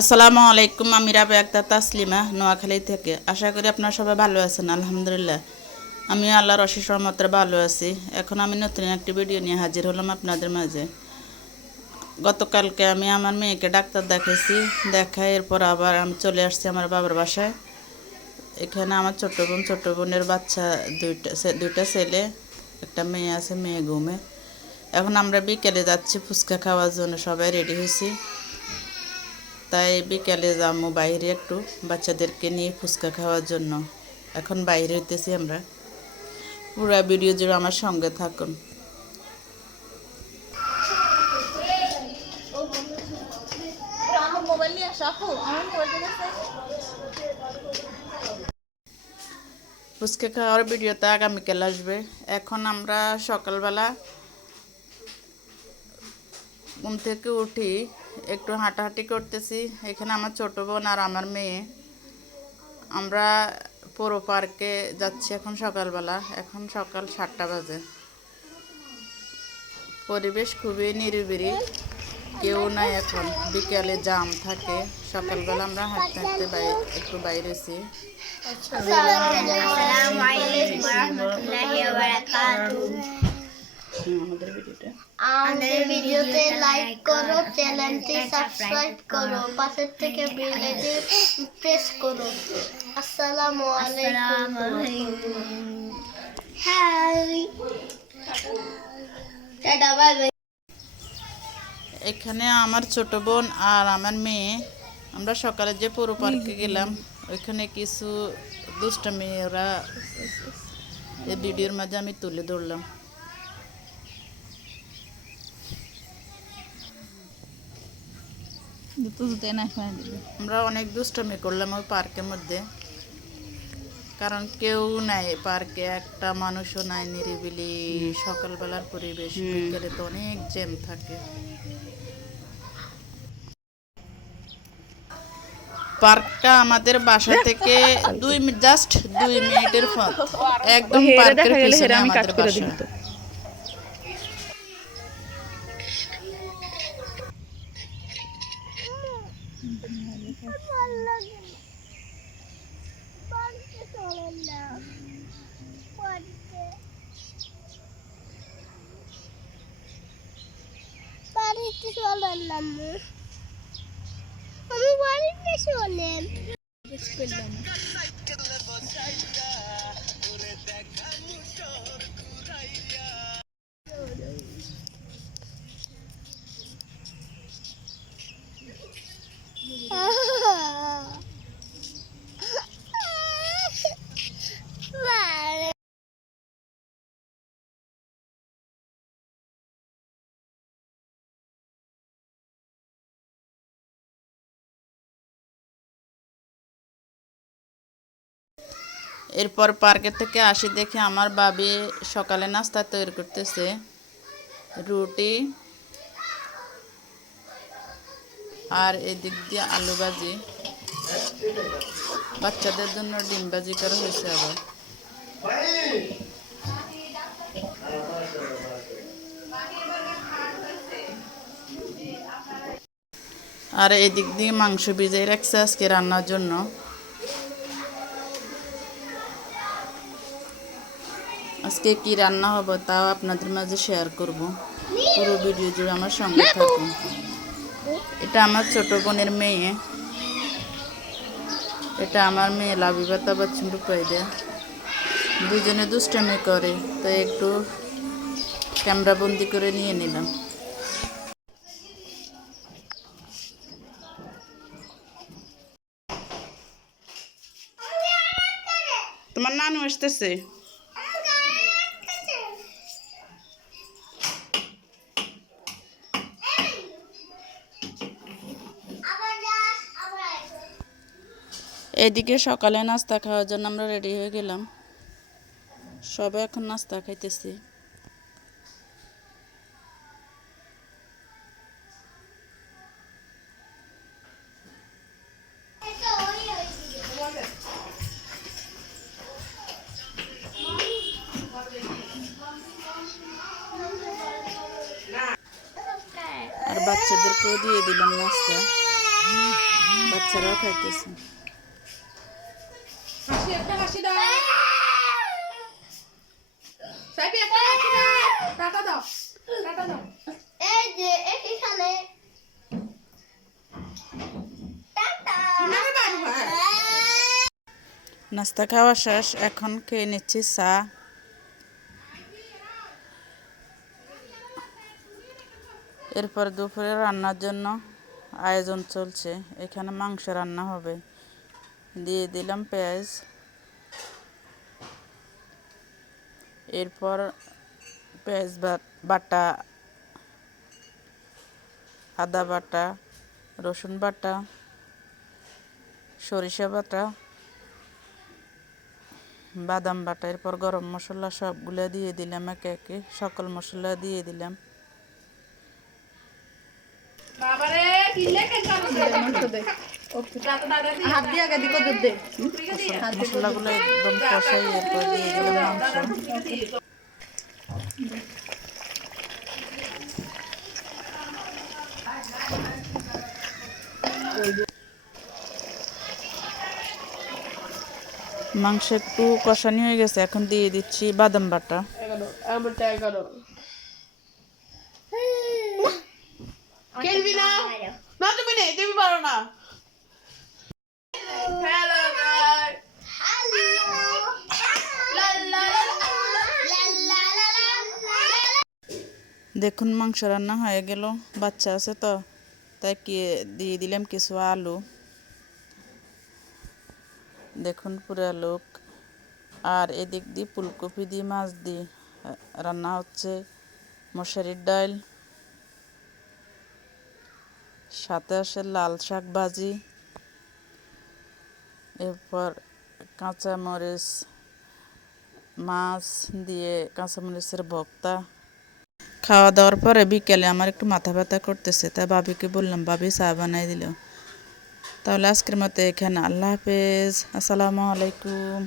আসসালামু আলাইকুম। আমি রাবে আক্তার তাসলিমা, নোয়াখালী থেকে। আশা করি আপনারা সবাই ভালো আছেন। আলহামদুলিল্লাহ আমি আল্লাহর অশেষ রহমতে ভালো আছি। এখন আমি নতুন একটি ভিডিও নিয়ে হাজির হলাম আপনাদের মাঝে। গতকালকে আমি আমার মেয়েকে ডাক্তার দেখাইছি, দেখাই এরপর আবার আমি চলে আসছি আমার বাবার বাসায়। এখানে আমার ছোট বোনের বাচ্চা দুইটা ছেলে, একটা মেয়ে আছে, মেয়ে ঘুমে। এখন আমরা বিকেলে যাচ্ছি ফুচকা খাওয়ার জন্য, সবাই রেডি হয়েছি। তাই বিকেলে যাবো বাইরে একটু বাচ্চাদেরকে নিয়ে ফুচকা খাওয়ার জন্য। এখন বাইরে হইতেছি আমরা। পুরো ভিডিও জুড়ে আমার সঙ্গে থাকুন। ফুচকা খাওয়ার ভিডিওতে আগামীকাল আসবে। এখন আমরা সকালবেলা ঘুম থেকে উঠি, একটু হাঁটাহাঁটি করতেছি। এখানে আমার ছোট বোন আর আমার মেয়ে, আমরা পুরো পার্কে যাচ্ছি এখন সকালবেলা। এখন সকাল 7টা বাজে। পরিবেশ খুবই নিরিবিলি, কেউ নাই এখন। বিকেলে জাম থাকে। সকালবেলা আমরা হাঁটতে হাঁটতে একটু বাইরেছি। আমাদের ভিডিওতে লাইক করো, চ্যানেলটি সাবস্ক্রাইব করো, পাশের থেকে বেল আইকন প্রেস করো। আসসালামু আলাইকুম। Hi, tata, bye bye. এখানে আমার ছোট বোন আর আমার মেয়ে, আমরা সকালে যে পুরো পার্কে গেলাম, ওইখানে কিছু দুষ্টামি ওরা এই ভিডিওর মাঝে আমি তুলে ধরলাম। আমরা অনেক দুষ্টামি করলাম ওই পার্কের মধ্যে, কারণ কেউ নাই পার্কে, একটা মানুষও নাই, নিরিবিলি সকালবেলার পরিবেশ। বিকেলে তো অনেক জ্যাম থাকে। পার্কটা আমাদের বাসা থেকে জাস্ট 2 মিনিটের পথ। একদম পার্কের পিছনে আমাদের বাসা। বাড়িতে চলাম, আমি বাড়িতে চলেন। এরপর পার্কের থেকে আসি, দেখে আমার বাবি সকালে নাস্তা তৈরি করতেছে। রুটি আর এদিক দিয়ে আলু ভাজি, বাচ্চাদের জন্য ডিম ভাজি করা হয়েছে আবার। আর এদিক দিয়ে মাংস ভিজিয়ে রাখছে আজকে রান্নার জন্য। আজকে কি রান্না হবে তাও আপনাদের মাঝে শেয়ার করব। পুরো ভিডিও জুড়ে আমার সঙ্গে থাকুন। এটা আমার ছোট বোনের মেয়ে, এটা আমার মেয়ে লাবিবাতা বচ্চন রূপাইদা। দুজনে দুষ্টামি করে, তাই একটু ক্যামেরা বন্দি করে নিয়ে নিলাম। তোমার নানু আসতেছে। এদিকে সকালে নাস্তা খাওয়ার জন্য আমরা রেডি হয়ে গেলাম। সবাই এখন নাস্তা খাইতেছি। আর বাচ্চাদেরকেও দিয়ে দিলাম নাস্তা। বাচ্চারাও খাইতেছে। হাসি একটা হাসি দাও সাইফি একটা হাসি দাও টাটা দাও এই যে এখানে টাটা আরে বাবা নাস্তা খাওয়া শেষ, এখন খেয়ে নিচ্ছি চা। এরপর দুপুরে রান্নার জন্য আয়োজন চলছে। এখানে মাংস রান্না হবে। দিয়ে দিলাম পেঁয়াজ, এরপর পেঁয়াজ বাটা, আদা বাটা, রসুন বাটা, সরিষা বাটা, বাদাম বাটা, এরপর গরম মশলা সবগুলো দিয়ে দিলাম, একে একে সকল মশলা দিয়ে দিলাম। বাবারে কিলে কেন দে ওকে দাদা দাদা হাত দিয়ে আগে দিকো দুধ দে মশলাগুলো একদম কষাই, এরপর দিয়ে দিলাম মাংস। মাংস একটু কষানি হয়ে গেছে, এখন দিয়ে দিচ্ছি বাদাম বাটা। 11 খেলবি না না তুমি নেই তুমি পারো না হ্যালো দেখুন মাংস রান্না হয়ে গেল। বাচ্চা আছে তো তাই দিয়ে দিলাম কিছু আলু। দেখুন পুরা লোক। আর এদিক দিয়ে ফুলকপি দিয়ে মাছ দিয়ে রান্না হচ্ছে, মশারির ডাল, সাথে আসে লাল শাক ভাজি, এরপর কাঁচামরিচ, মাছ দিয়ে কাঁচামরিচের ভর্তা। খাওয়া দাওয়ার পরে বিকেলে আমার একটু মাথা ব্যথা করতেছে, তাই ভাবিকে বললাম ভাবি চা বানাই দিল। তাহলে আজকের মতো এখানে, আল্লাহ হাফেজ, আসসালামু আলাইকুম।